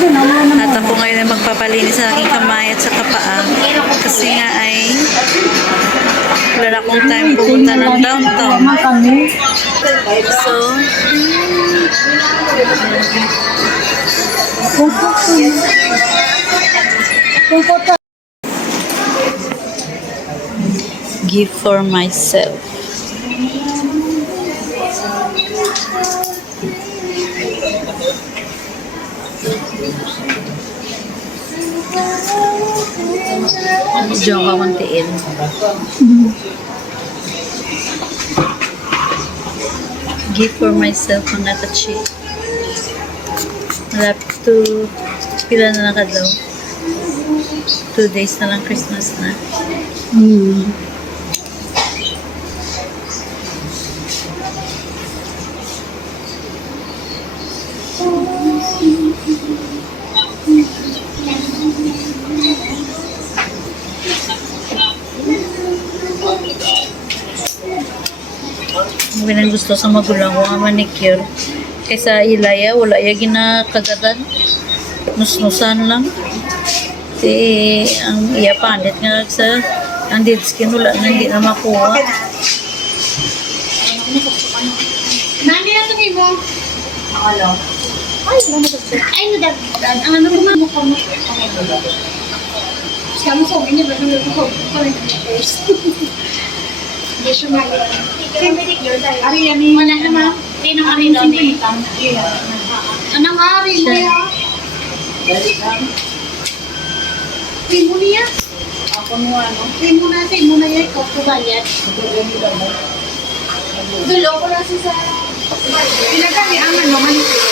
At ako ngayon ay magpapalinis sa aking kamay at sa kapaa. Kasi nga ay wala akong time pupunta ng downtown. So, gift for myself. Medyo ang kakuntiin. Gift for myself mga tachi. Malapit to pila na lang ka daw. 2 days na lang Christmas na. Ang pinang gusto sa magulang ko nga manicure. Kaysa ilaya, wala ya ginakagadan. Nusnusan lang. Ang iya panit nga sa ang dead skin, wala na, hindi na makuha. Nani na ito mo? Ano? Ay, nadagdag. Ang ano ko mukha mo? Sama sa umin niya ba? Hindi siya mali. Ari yan eh. Wala naman. Hindi nang ari doon eh. Anong ari niya? Timo niya? Ako mo ano? Timo na yan. Ikaw ko ba yan? Dulo ko lang sa pinagkami ang ano, manipin.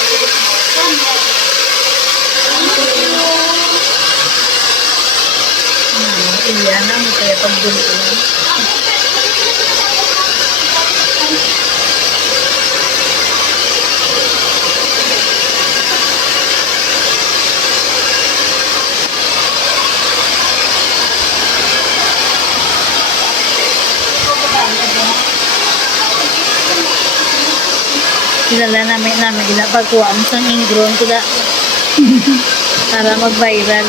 Iya na, kaya pagdulo. Kilala namin ginapagawa mo sa ingron kuda para mag-viral.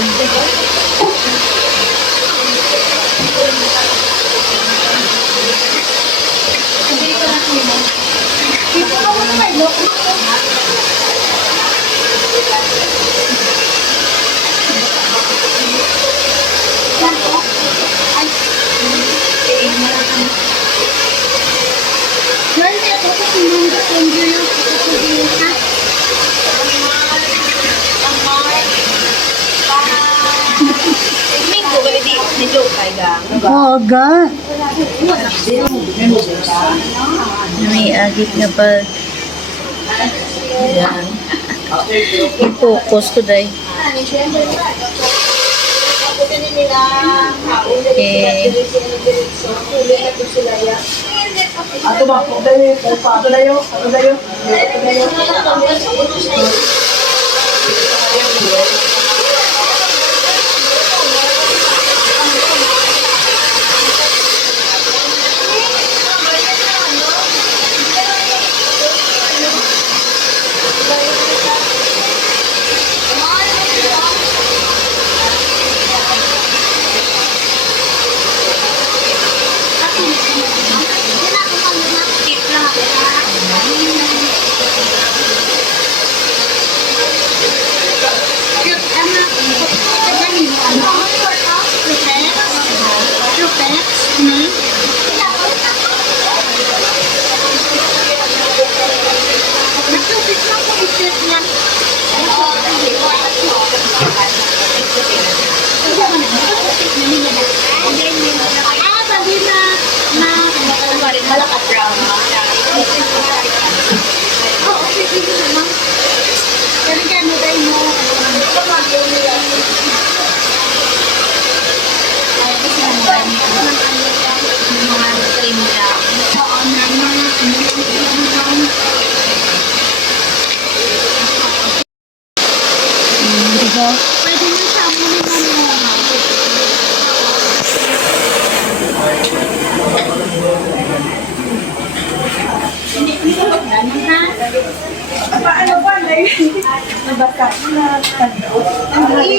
Aga. May agit nga pa. Yan. I-focus ko dahil. Okay. Ato ba? Ato dayo? Malakas brown. Oh, okay, sige naman. Pero gano'n tayo mo. Ay, kasi ang dami ko ng mga trim lang. Oo, naman. Pwede mo siya mo naman mo. Ganun ha? Paano ba? Nabasa na kanto. Ganun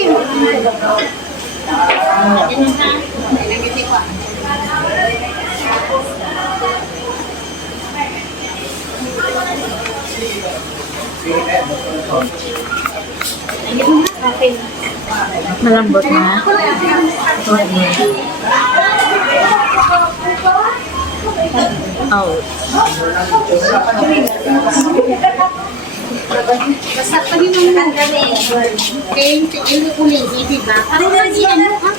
ha? Nagigit ko. Ganun ha? Okay. Malambot na. Ouch. Basta pa rin ang kagani. Kaya yung uling, di ba? Parang lagi ano ha?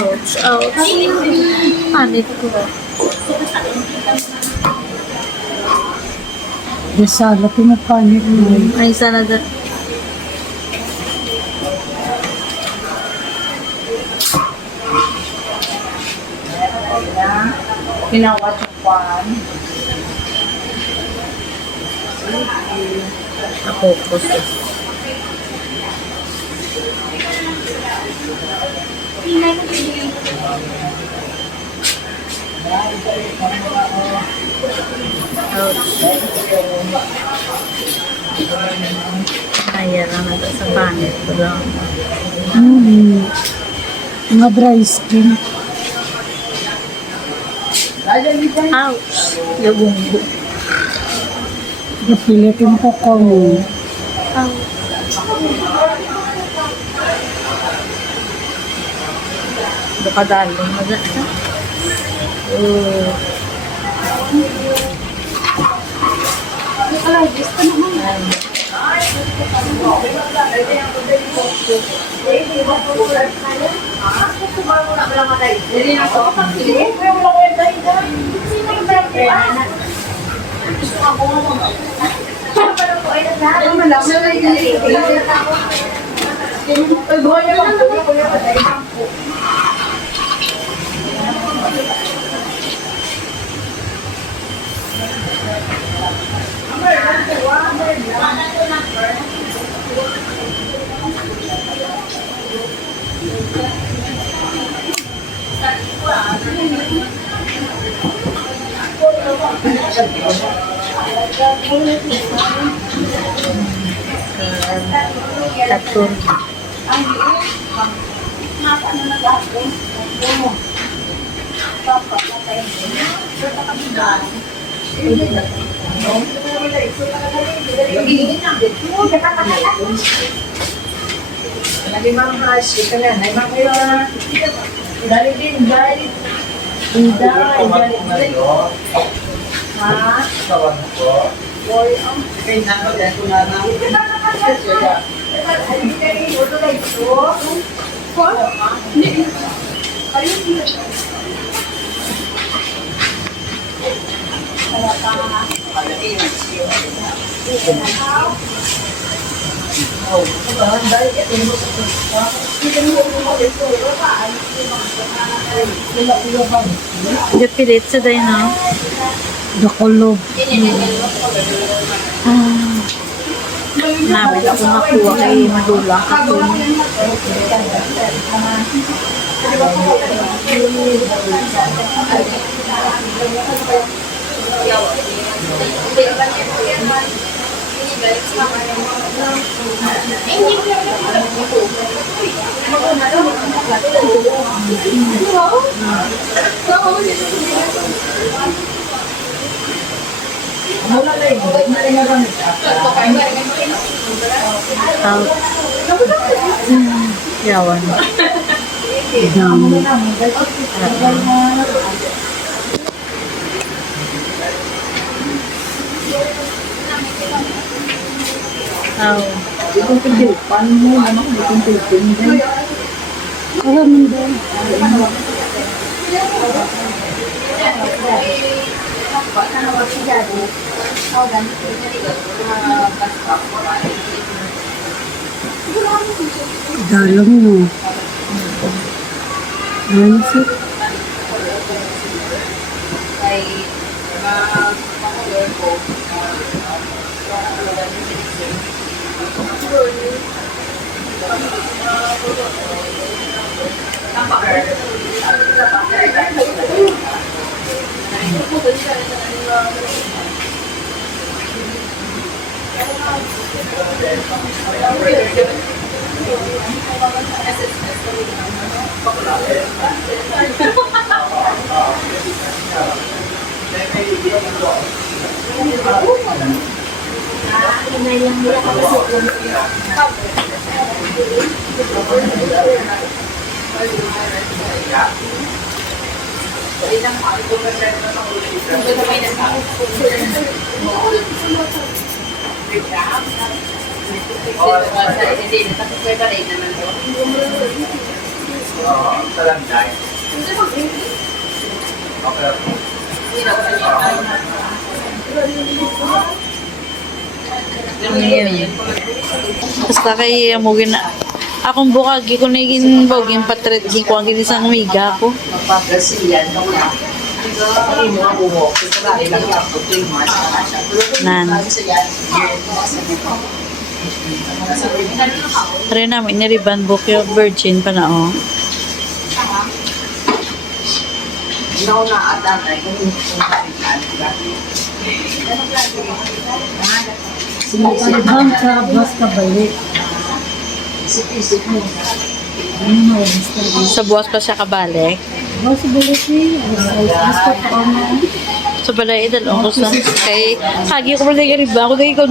Ouch. Ouch. Panik ko. Dasala, pinapanik mo. Ay, sana da. Pinawat yung pan. Ako, gusto. Ayan lang ito sa panit ko lang. Mga dry skin. Ouch! Labunggo. Napilit yung kuko mo. Bukadalong maga. Oh. Gusto naman. Katun. Lagi mga hash, ito na. Ay mga kayo na. Dali din, dali. Dali. Ha? Boy, ang. Kaya na ko, dahil ko na na. Gapilit sa day na. Dakulob. Namin ako makuha kay madulang katun. Yawan. Aw. Itong pintilpan mo, ano? Itong pintilpan. Kalamin doon. Dalam mo. Ano siya? Ayan. Basta kaya mo gina. Akong bukag, ko na yung boging patret, di ko ang ginisang miga ko. Nan. Rin namin, niriban book yung virgin pa na, oh. Sinipalibang ka, bas ka balik. Ano, basta. Sa buwas pa siya kabalik. Bas ka balik eh. Basta ka mo. So balay idal ko sa kay hagi ko pala yung riba ko dahil ko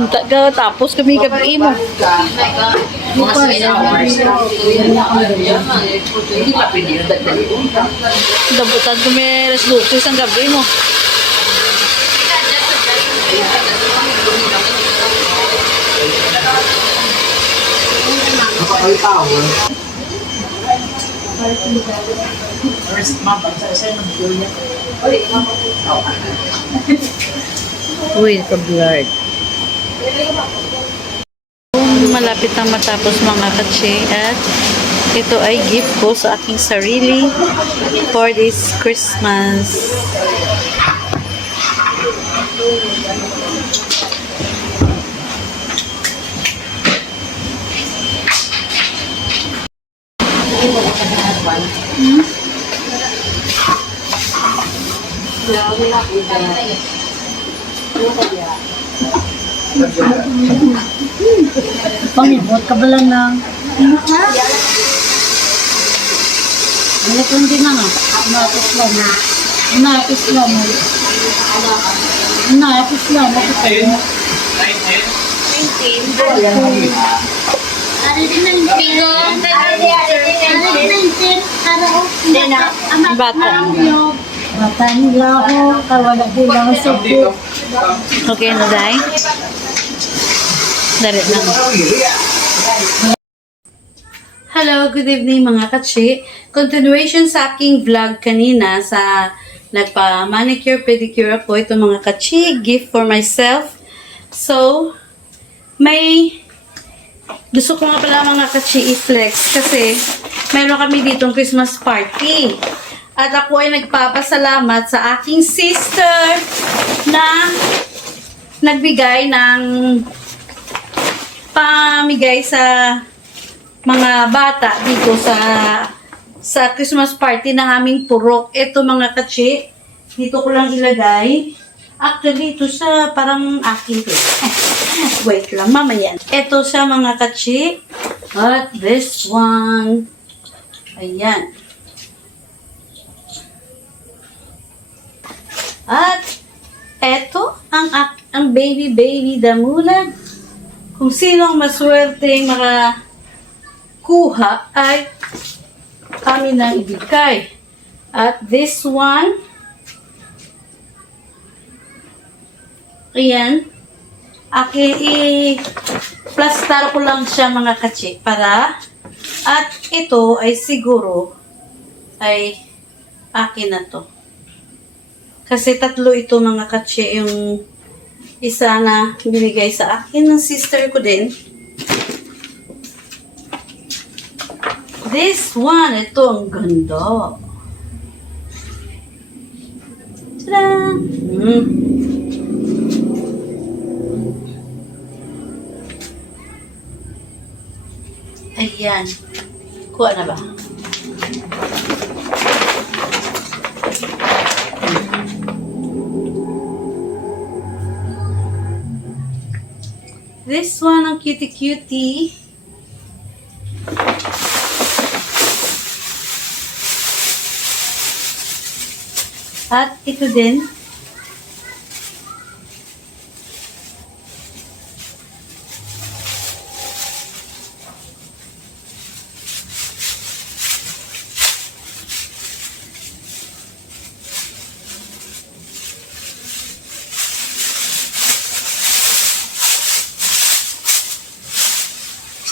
tapos kami gabi mo. Dabutan ko may resolution isang gabi mo. Uy, ka-blurred. Malapit na matapos mga katsi at ito ay gift ko sa aking sarili for this Christmas. Pangibot ka ba lang ng... Balik lang din na nga. Napis lang na. Napis lang na. Napis lang na. Bata. Bata nila ako. Kawala din lang sa book. Okay na dahil? Dari lang. Hello, good evening mga katsi. Continuation sa aking vlog kanina sa nagpa-manicure, pedicure ako. Ito mga katsi, gift for myself. So, may gusto ko nga pala mga katsi i-flex kasi meron kami ditong Christmas party. At ako ay nagpapasalamat sa aking sister na nagbigay ng pamigay sa mga bata dito sa Christmas party ng aming purok. Ito mga katsi, dito ko lang ilagay. Actually, ito sa parang akin to. Wait lang, mamaya. Ito sa mga katsi. At this one. Ayan. At eto ang baby damulag. Kung sino ang maswerteng makakuha ay amin ang ibigay. At this one, ayan, i-plaster ko lang siya mga katsi para, at ito ay siguro ay akin na to. Kasi tatlo ito mga katsi, yung isa na binigay sa akin ng sister ko din. This one, ito ang ganda. Tada! Ayan. Kuha na ba? This one, ang cutie-cutie. At ito din.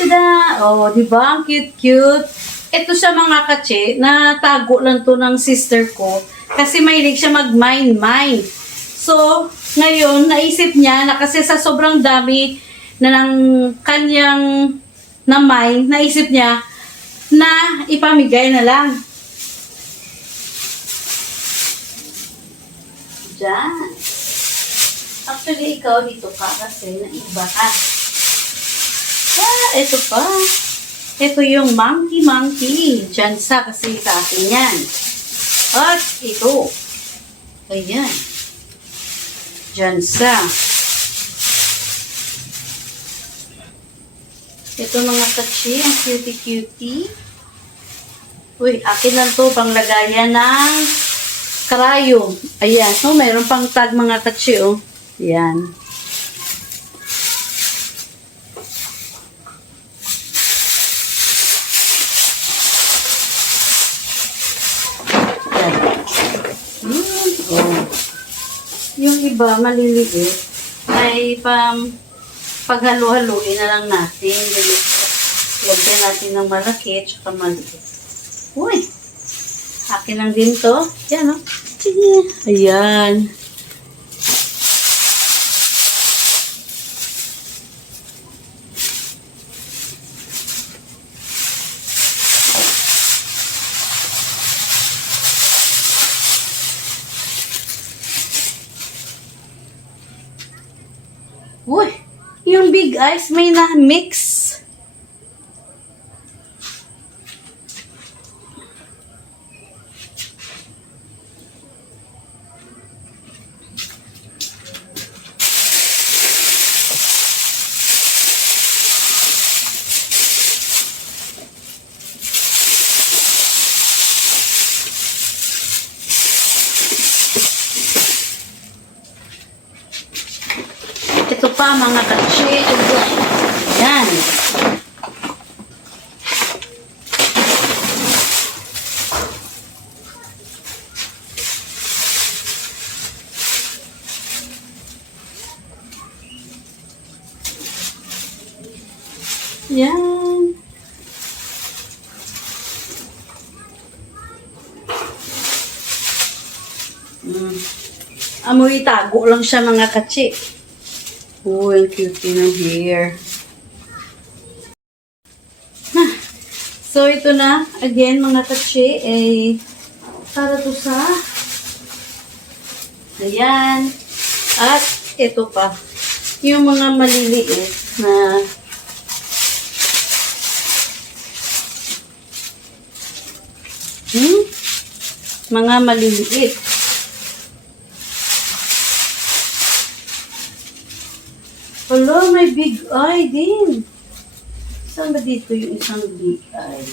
Tada! Oh, di ba? Ang cute-cute. Ito sa mga katse, natago lang to ng sister ko kasi mahilig siya mag-mine-mine. So, ngayon, naisip niya na kasi sa sobrang dami na ng kanyang na mine, naisip niya na ipamigay na lang. Diyan. Actually, ikaw dito ka kasi naiba ka. Ah, ito pa. Ito yung monkey. Jansa kasi sa akin yan. At ito. Ayan. Jansa. Ito mga katsi, ang cutie-cutie. Uy, akin lang to, panglagayan ng karayom. Ayan. So, mayroon pang tag mga katsi, oh. Ayan. Yung iba, maliliit, ay paghalo-haluin na lang natin. Lagyan natin ng malaki at saka maliit. Uy! Akin lang din to. Yan, o. Oh. Ayan. Uy, yung big eyes may na-mix. Ito pa mga katsi. Yan. Yan. Amoy tago lang siya mga katsi. Oh, ang cute ng hair. So, ito na. Again, mga katsi, para to sa ayan. At ito pa. Yung mga maliliit na mga maliliit. Hello, may big eye din. Saan ba dito yung isang big eye?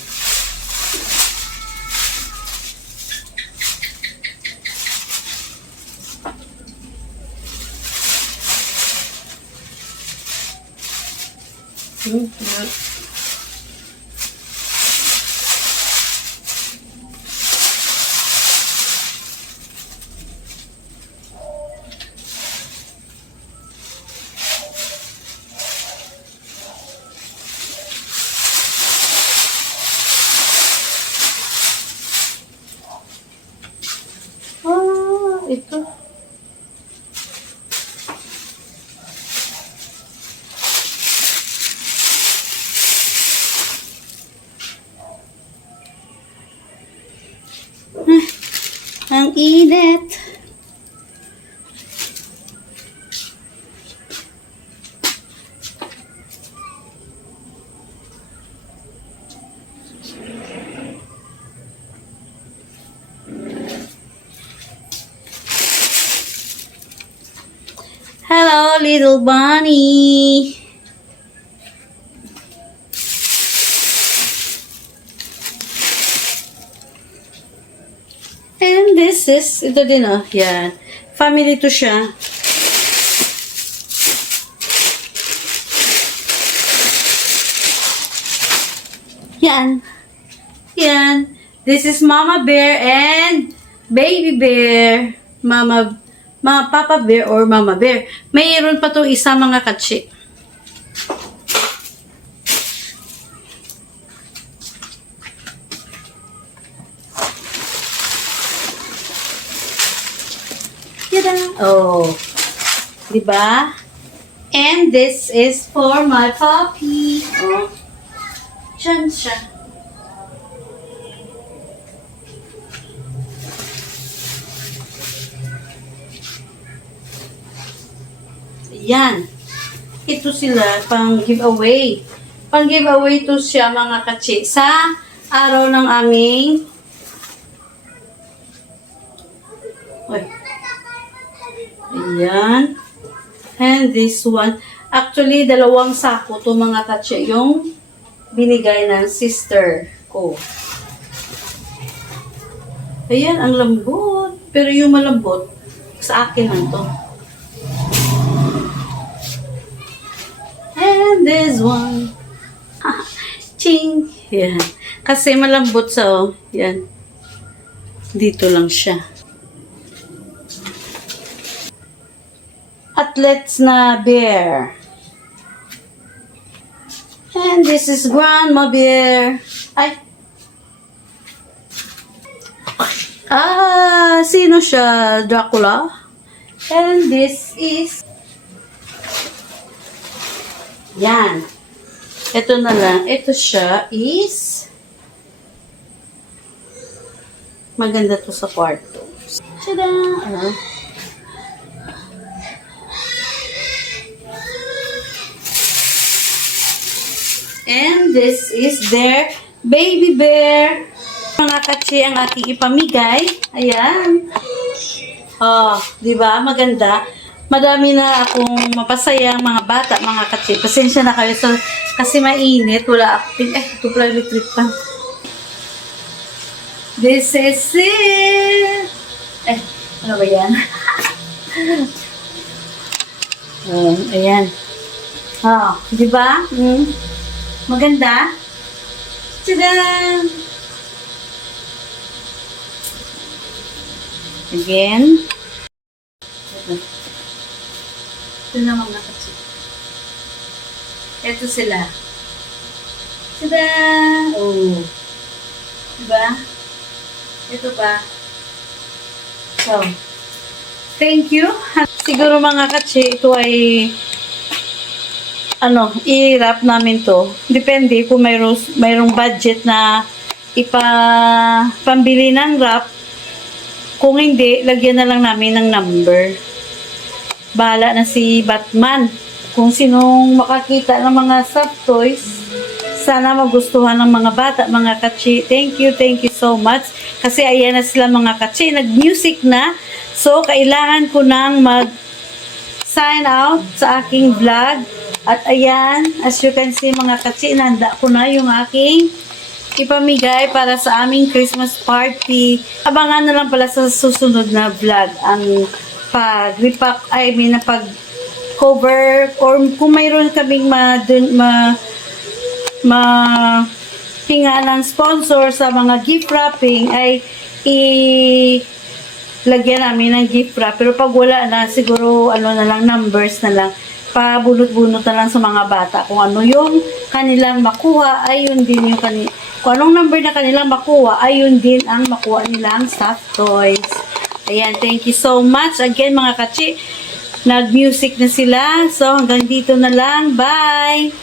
Ito. Ang init. Hello, little bunny. is, ito din oh, yan. Family to siya. Yan. Yan. This is Mama Bear and Baby Bear. Papa Bear or Mama Bear. Mayroon pa to isa mga katsi. Yada! Oh. Diba? And this is for my puppy. Oh. Diyan siya. Yan. Ito sila pang giveaway. Pang giveaway to siya mga katsi sa araw ng aming ayan. And this one. Actually, dalawang sako to mga katsi yung binigay ng sister ko. Ayan, ang lambot. Pero yung malambot, sa akin lang to. And this one. Ching! Yan. Kasi malambot sa, oh. Yan. Dito lang siya. Athletes na bear. And this is Grandma Bear. Ay. Sino siya? Dracula. And this is yan. Ito na lang. Ito siya is maganda to sa kwarto. Tada! And this is their baby bear. Mga katsi ang aking ipamigay. Ayan. Oh, di ba? Maganda. Madami na akong mapasayang mga bata, mga katsi. Pasensya na kayo kasi mainit. Wala ako. Ito pala electric pa. This is it. Ano ba yan? Ayan. Oh, di ba? Maganda. Tada! Again. Ito na mga katsi. Ito sila. Tada! Oh. Diba? Ito ba? So, thank you. Siguro mga katsi, ito ay i-wrap namin to. Depende kung mayroong budget na pambili ng wrap. Kung hindi, lagyan na lang namin ng number. Bahala na si Batman. Kung sinong makakita ng mga soft toys, sana magustuhan ng mga bata, mga katsi. Thank you so much. Kasi ayan na sila mga katsi. Nag-music na. So, kailangan ko nang mag-sign out sa aking vlog. At ayan, as you can see mga katsi, nanda ko na yung aking ipamigay para sa aming Christmas party. Abangan na lang pala sa susunod na vlog ang pag-repack, pag-cover, or kung mayroon kaming hinga ng sponsor sa mga gift wrapping, ay lagyan namin ng gift wrap. Pero pag wala na, siguro na lang, numbers na lang. Pabunot-bunot na lang sa mga bata. Kung ano yung kanilang makuha, ay yun din yung kung anong number na kanilang makuha, ay yun din ang makuha nilang soft toys. Ayan, thank you so much. Again, mga katsi, nag-music na sila. So, hanggang dito na lang. Bye!